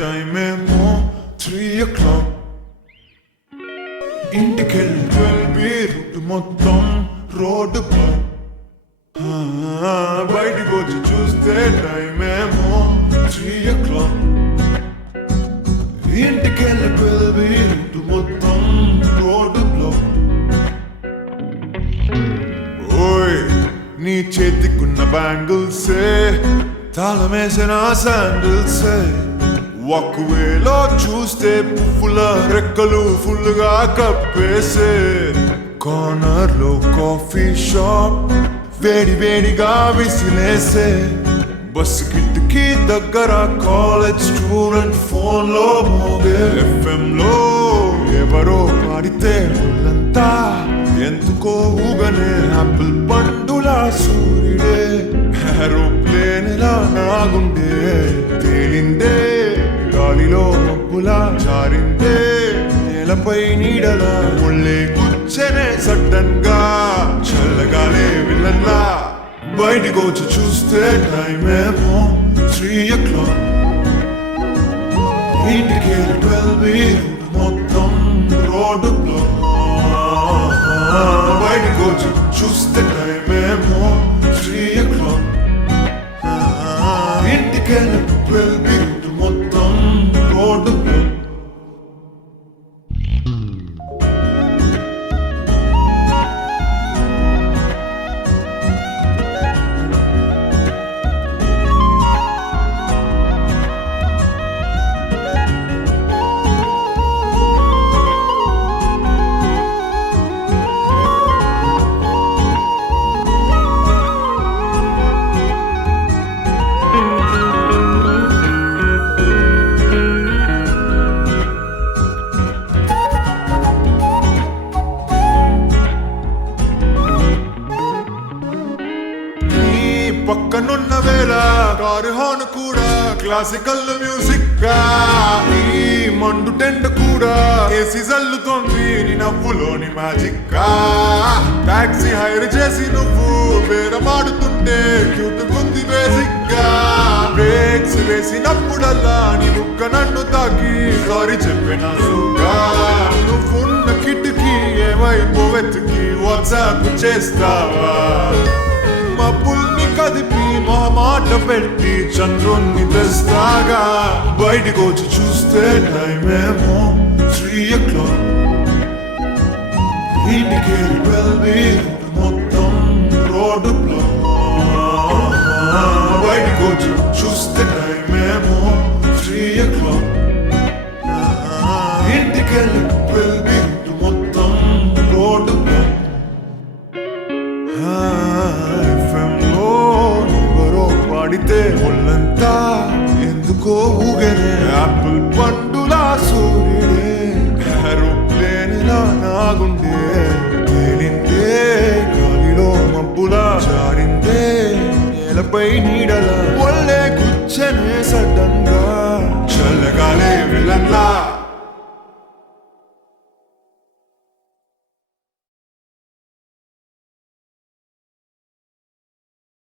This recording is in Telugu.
టైం ఏమో 3 o'clock. ఇంటికెళ్ళి 12 రూట్ మొత్తం రోడ్డు బ్లాక్. బయటికి వచ్చి చూస్తే టైం ఏమో 3 o'clock. ఇంటికెళ్ళి 12 రూట్ మొత్తం రోడ్డు బ్లాక్. ఓయ్ నీ చేతికున్న బ్యాంగిల్సే తాళమేసిన శాండిల్సే ఒకవేళ చూస్తే పువ్వుల రెక్కలు ఫుల్గా కప్పేసే కార్నర్ లో కాఫీ షాప్ వేడి వేడిగా విసిలేసే బస్ కిటికీ దగ్గర కాలేజ్ స్టూడెంట్ ఫోన్ లో మోగే FM లో ఎవరో పాడితే ఒళ్ళంతా ఎందుకో ఊగనే ఆపిల్ పండులా సూర్యుడే ఏరోప్లేన్ లా నాగుండే తేలిందే గాలిలో మబ్బులా జారిందే నేలపై నీడలా ఒళ్ళే కూర్చనే సడన్ గా చల్లగాలే విల్లన్లా బయటికి వచ్చి చూస్తే టైం ఏమో 3 o'clock. ఇంటికి 12 మొత్తం రోడ్డు బ్లాక్. బయటికి వచ్చి చూస్తే టైం ఏమో 3 o'clock. ఇంటికి 12 మొత్తం రోడ్డు బ్లాక్. పక్కనున్న వేళ కారు హార్న్ కూడా క్లాసికల్ మ్యూజిక్ గా ఈ మండు టెండ కూడా ఏసీ జల్లుతోంది నీ నవ్వులోని మ్యాజిక్ గా టాక్సీ హైర్ చేసి నువ్వు బేరమాడుతుంటే క్యూట్ గుంది బేసిక్ గా బ్రేక్స్ వేసినప్పుడల్లా నీ ముక్క నన్ను తాకి సారీ చెప్పిన సుగా నువ్వున్న కిటికీ ఏమైపో వెతికి వాట్సాప్ చేస్తావా మబ్బుల్ని కదిపి మొహమాట పెట్టి చంద్రుణ్ణి తెస్తాగా బయటికి వచ్చి చూస్తే టైం ఏమో 3 o'clock. ఇంటికి 12 మొత్తం రోడ్డు బ్లాక్. బయటికి వచ్చి చూస్తే టైం ఏమో 3 o'clock. ఇంటికి 12 మొత్తం రోడ్డు బ్లాక్. పాడితే ఒళ్ళంతా ఎందుకో ఊగనే ఆపిల్ పండులా సూర్యుడే ఏరోప్లేన్ లా నాగుండే తేలిందే గాలిలో మబ్బులా జారిందే నేలపై నీడలా ఒళ్ళే కూర్చనే సడన్ గా చల్లగాలే విలన్లా